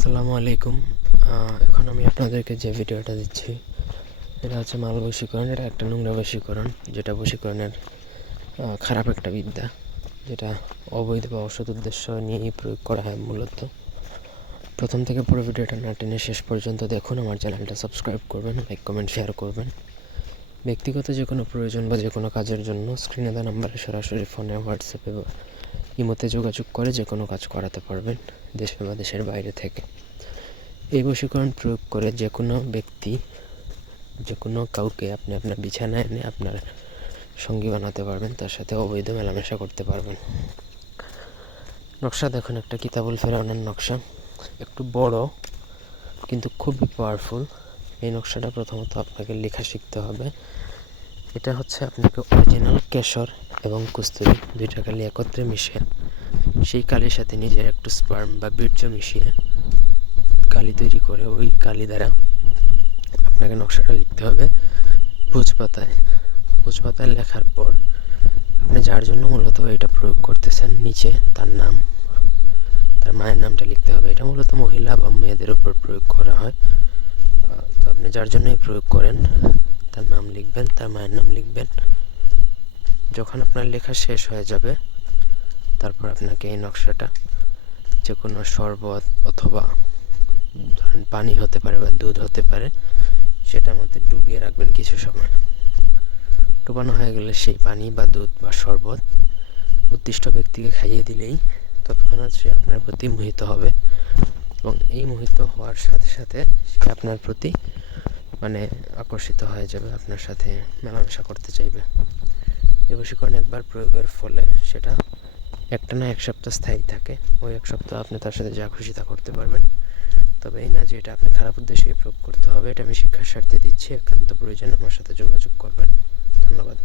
আসসালামু আলাইকুম। এখন আমি আপনাদেরকে যে ভিডিওটা দিচ্ছি এটা হচ্ছে মাল বশীকরণ। এটা একটা নোংরা বশীকরণ, যেটা বশীকরণের খারাপ একটা বিদ্যা, যেটা অবৈধ বা অসৎ উদ্দেশ্য নিয়েই প্রয়োগ করা হয় মূলত। প্রথম থেকে পুরো ভিডিওটা না টেনে শেষ পর্যন্ত দেখুন। আমার চ্যানেলটা সাবস্ক্রাইব করবেন, লাইক কমেন্ট শেয়ার করবেন। ব্যক্তিগত যে কোনো প্রয়োজন বা যে কোনো কাজের জন্য স্ক্রিনে দেওয়া নাম্বারে সরাসরি ফোনে, হোয়াটসঅ্যাপে বা ইমোতে যোগাযোগ করে যে কোনো কাজ করাতে পারবেন, দেশে বা দেশের বাইরে থেকে। এই বশীকরণ প্রয়োগ করে যে কোনো ব্যক্তি, যে কোনো কাউকে আপনি আপনার বিছানায় এনে আপনার সঙ্গী বানাতে পারবেন, তার সাথে অবৈধ মেলামেশা করতে পারবেন। নকশা দেখুন, একটা কিতাবুল ফেরাউনের নকশা, একটু বড় কিন্তু খুবই পাওয়ারফুল। এই নকশাটা প্রথমত আপনাকে লেখা শিখতে হবে। এটা হচ্ছে আপনাকে অরিজিনাল কেশর এবং কস্তুরি দুইটা কালি একত্রে মিশিয়ে, সেই কালির সাথে নিজের একটু স্পার্ম বা বীর্য মিশিয়ে কালি তৈরি করে ওই কালি দ্বারা আপনাকে নকশাটা লিখতে হবে ভোজপাতায়। ভোজপাতায় লেখার পর আপনি যার জন্য মূলত এটা প্রয়োগ করতেছেন, নিচে তার নাম, তার মায়ের নামটা লিখতে হবে। এটা মূলত মহিলা বা মেয়েদের উপর প্রয়োগ করা হয়। তো আপনি যার জন্যই প্রয়োগ করেন তার নাম লিখবেন, তার মায়ের নাম লিখবেন। যখন আপনার লেখা শেষ হয়ে যাবে, তারপর আপনাকে এই নকশাটা যে কোনো শরবত অথবা ধরেন পানি হতে পারে বা দুধ হতে পারে, সেটার মধ্যে ডুবিয়ে রাখবেন কিছু সময়। ডুবানো হয়ে গেলে সেই পানি বা দুধ বা শরবত উদ্দিষ্ট ব্যক্তিকে খাইয়ে দিলেই তৎক্ষণাৎ সে আপনার প্রতি মোহিত হবে, এবং এই মোহিত হওয়ার সাথে সাথে সে আপনার প্রতি আকর্ষিত হয়ে যাবে, আপনার সাথে মেলামেশা করতে চাইবে। এই বশীকরণ একবার প্রয়োগের ফলে সেটা একটা না 1 সপ্তাহ স্থায়ী থাকে। ওই 1 সপ্তাহ আপনি তার সাথে যা খুশি তা করতে পারবেন। তবে এই না যে এটা আপনি খারাপ উদ্দেশ্যে প্রয়োগ করতে হবে। এটা আমি শিক্ষার স্বার্থে দিচ্ছি। একান্ত প্রয়োজনে আমার সাথে যোগাযোগ করবেন। ধন্যবাদ।